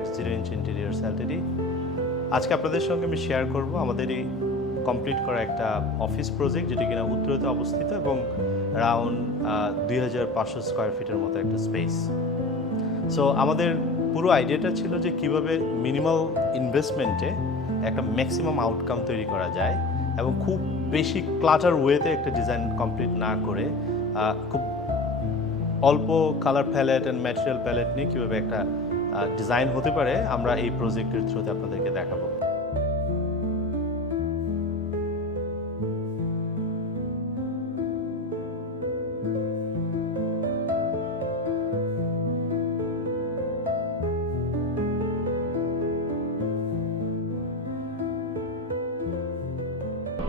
At zero inch interiors Ltd. আজকে আপনাদের সঙ্গে আমি শেয়ার করব আমাদের এই কমপ্লিট করা একটা অফিস প্রজেক্ট, যেটি কিনা উত্তরতে অবস্থিত এবং অ্যারাউন্ড 2500 স্কোয়ার ফিটের মতো একটা স্পেস। সো আমাদের পুরো আইডিয়াটা ছিল যে কীভাবে মিনিমাল ইনভেস্টমেন্টে একটা ম্যাক্সিমাম আউটকাম তৈরি করা যায় এবং খুব বেশি ক্লাটার ওয়েতে একটা ডিজাইন কমপ্লিট না করে খুব অল্প colour palette and material palette নিয়ে কীভাবে একটা ডিজাইন হতে পারে আমরা এই প্রজেক্টের থ্রুতে আপনাদেরকে দেখাবো।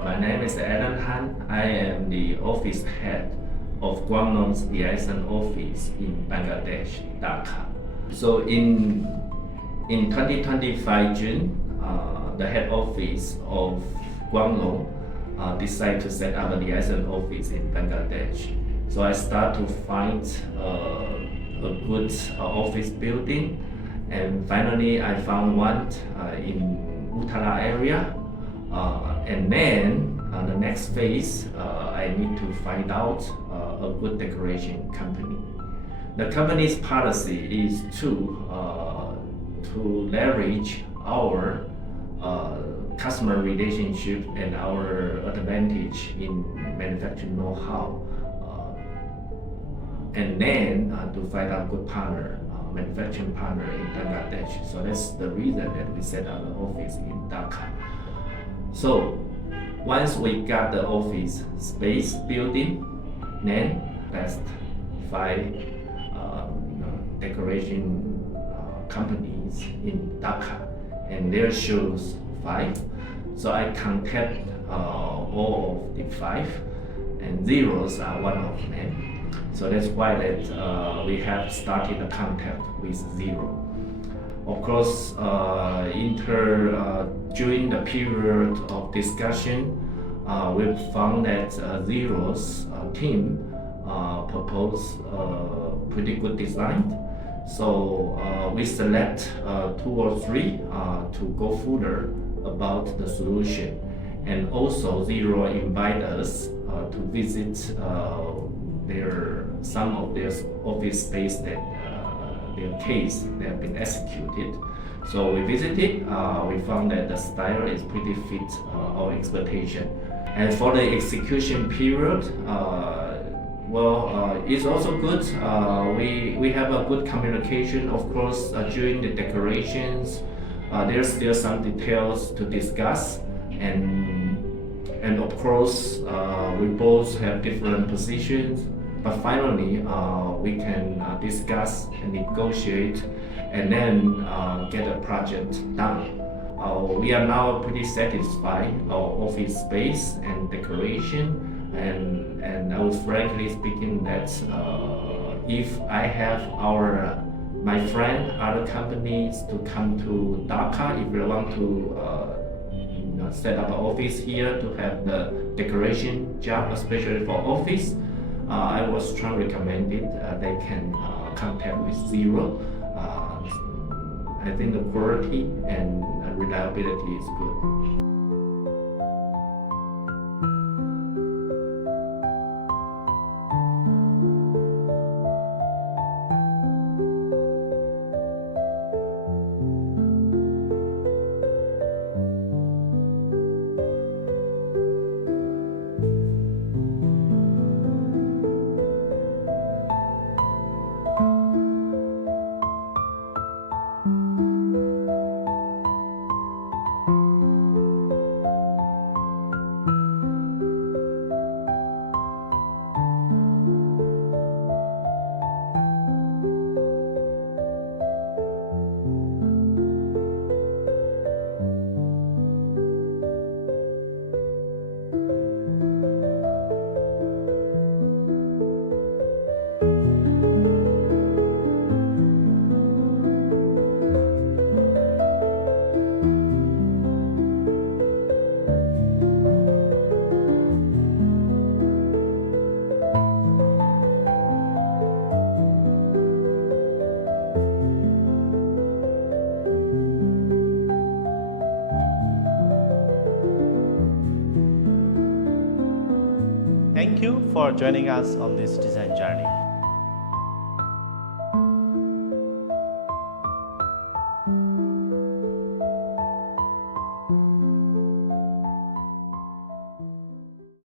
My name is Alan Han. I am the office head of Guangdong's liaison office in Bangladesh, Dhaka. So in 2025 June, the head office of Guangdong decided to set up a liaison office in Bangladesh. So I start to find a good office building, and finally I found one in Uttara area. And then the next phase, I need to find out a good decoration company. The company's policy is to leverage our customer relationship and our advantage in manufacturing know-how, and then to find out good partner, manufacturing partner in Bangladesh. So that's the reason that we set up the office in Dhaka. So once we got the office space building, then let's find decoration companies in Dhaka, and there shows 5. So I contact all of the 5, and zeros are one of them. So that's why that we have started the contact with zero. Of course, during the period of discussion, we found that Zero's team proposed pretty good design. So we select 2 or 3 to go further about the solution. And also Zero invite us to visit some of their office space that their case they have been executed. So we visited, we found that the style is pretty fit our expectation. And for the execution period, it's also good. We have a good communication. Of course, during the decorations, there's still some details to discuss, and of course, we both have different positions. But finally, we can discuss and negotiate, and then get a project done. We are now pretty satisfied our office space and decoration, and I was frankly speaking that if I have my friend, other companies to come to Dhaka, if they want to set up an office here to have the decoration job, especially for office, I was strongly recommended they can contact with Zero. I think the quality and reliability is good. for joining us on this design journey.